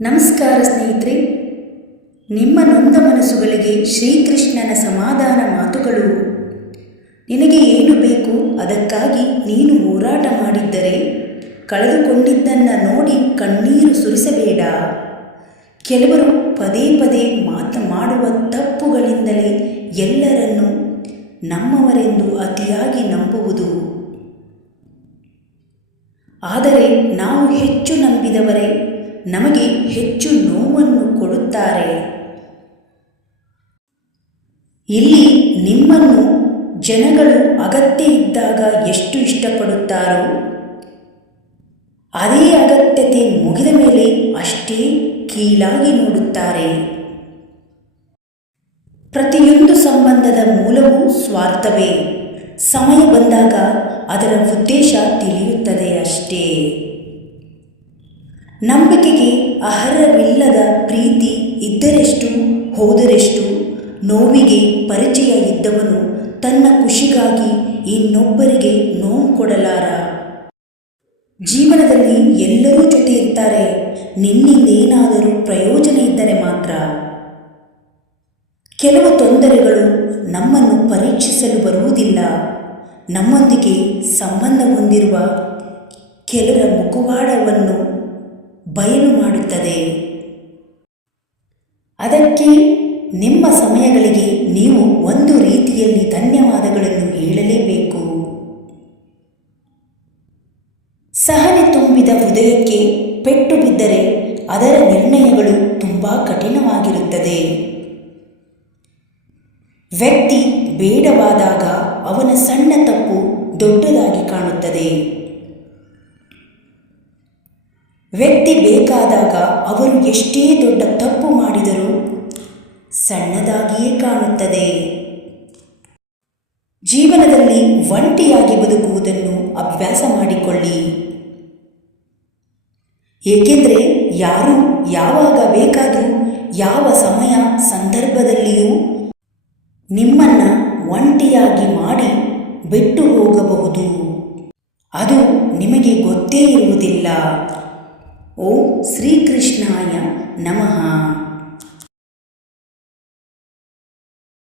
ನಮಸ್ಕಾರ ಸ್ನೇಹಿತರೆ. ನಿಮ್ಮ ನೊಂದ ಮನಸ್ಸುಗಳಿಗೆ ಶ್ರೀಕೃಷ್ಣನ ಸಮಾಧಾನ ಮಾತುಗಳು. ನಿನಗೆ ಏನು ಬೇಕು ಅದಕ್ಕಾಗಿ ನೀನು ಹೋರಾಟ ಮಾಡಿದ್ದರೆ ಕಳೆದುಕೊಂಡಿದ್ದನ್ನು ನೋಡಿ ಕಣ್ಣೀರು ಸುರಿಸಬೇಡ. ಕೆಲವರು ಪದೇ ಪದೇ ಮಾತು ಮಾಡುವ ತಪ್ಪುಗಳಿಂದಲೇ ಎಲ್ಲರನ್ನೂ ನಮ್ಮವರೆಂದು ಅತಿಯಾಗಿ ನಂಬುವುದು. ಆದರೆ ನಾವು ಹೆಚ್ಚು ನಂಬಿದವರೇ ನಮಗೆ ಹೆಚ್ಚು ನೋವನ್ನು ಕೊಡುತ್ತಾರೆ. ಇಲ್ಲಿ ನಿಮ್ಮನ್ನು ಜನಗಳು ಅಗತ್ಯ ಇದ್ದಾಗ ಎಷ್ಟು ಇಷ್ಟಪಡುತ್ತಾರೋ, ಅದೇ ಅಗತ್ಯತೆ ಮುಗಿದ ಮೇಲೆ ಅಷ್ಟೇ ಕೀಳಾಗಿ ನೋಡುತ್ತಾರೆ. ಪ್ರತಿಯೊಂದು ಸಂಬಂಧದ ಮೂಲವೂ ಸ್ವಾರ್ಥವೇ. ಸಮಯ ಬಂದಾಗ ಅದರ ಉದ್ದೇಶ ತಿಳಿಯುತ್ತದೆ ಅಷ್ಟೇ. ನಂಬಿಕೆಗೆ ಅರ್ಹವಿಲ್ಲದ ಪ್ರೀತಿ ಇದ್ದರೆಷ್ಟು, ಹೋದರೆಷ್ಟು ನೋವಿಗೆ ಪರಿಚಯ ಇದ್ದವನು ತನ್ನ ಖುಷಿಗಾಗಿ ಇನ್ನೊಬ್ಬರಿಗೆ ನೋವು ಕೊಡಲಾರ. ಜೀವನದಲ್ಲಿ ಎಲ್ಲರೂ ಜೊತೆ ಇರ್ತಾರೆ ನಿನ್ನಿಂದೇನಾದರೂ ಪ್ರಯೋಜನ ಇದ್ದರೆ ಮಾತ್ರ. ಕೆಲವು ತೊಂದರೆಗಳು ನಮ್ಮನ್ನು ಪರೀಕ್ಷಿಸಲು ಬರುವುದಿಲ್ಲ, ನಮ್ಮೊಂದಿಗೆ ಸಂಬಂಧ ಹೊಂದಿರುವ ಕೆಲವರ ಮುಖವಾಡವನ್ನು ಬಯಲು ಮಾಡುತ್ತದೆ. ಅದಕ್ಕೆ ನಿಮ್ಮ ಸಮಯಗಳಿಗೆ ನೀವು ಒಂದು ರೀತಿಯಲ್ಲಿ ಧನ್ಯವಾದಗಳನ್ನು ಹೇಳಲೇಬೇಕು. ಸಹನೆ ತುಂಬಿದ ಹೃದಯಕ್ಕೆ ಪೆಟ್ಟು ಬಿದ್ದರೆ ಅದರ ನಿರ್ಣಯಗಳು ತುಂಬ ಕಠಿಣವಾಗಿರುತ್ತದೆ. ವ್ಯಕ್ತಿ ಬೇಡವಾದಾಗ ಅವನ ಸಣ್ಣ ತಪ್ಪು ದೊಡ್ಡದಾಗಿ ಕಾಣುತ್ತದೆ. ವ್ಯಕ್ತಿ ಬೇಕಾದಾಗ ಅವರು ಎಷ್ಟೇ ದೊಡ್ಡ ತಪ್ಪು ಮಾಡಿದರೂ ಸಣ್ಣದಾಗಿಯೇ ಕಾಣುತ್ತದೆ. ಜೀವನದಲ್ಲಿ ಒಂಟಿಯಾಗಿ ಬದುಕುವುದನ್ನು ಅಭ್ಯಾಸ ಮಾಡಿಕೊಳ್ಳಿ. ಏಕೆಂದರೆ ಯಾರು ಯಾವಾಗ ಬೇಕಾದರೂ ಯಾವ ಸಮಯ ಸಂದರ್ಭದಲ್ಲಿಯೂ ನಿಮ್ಮನ್ನು ಒಂಟಿಯಾಗಿ ಮಾಡಿ ಬಿಟ್ಟು ಹೋಗಬಹುದು. ಅದು ನಿಮಗೆ ಗೊತ್ತೇ ಇರುವುದಿಲ್ಲ. ओम श्रीकृष्णाय नमः।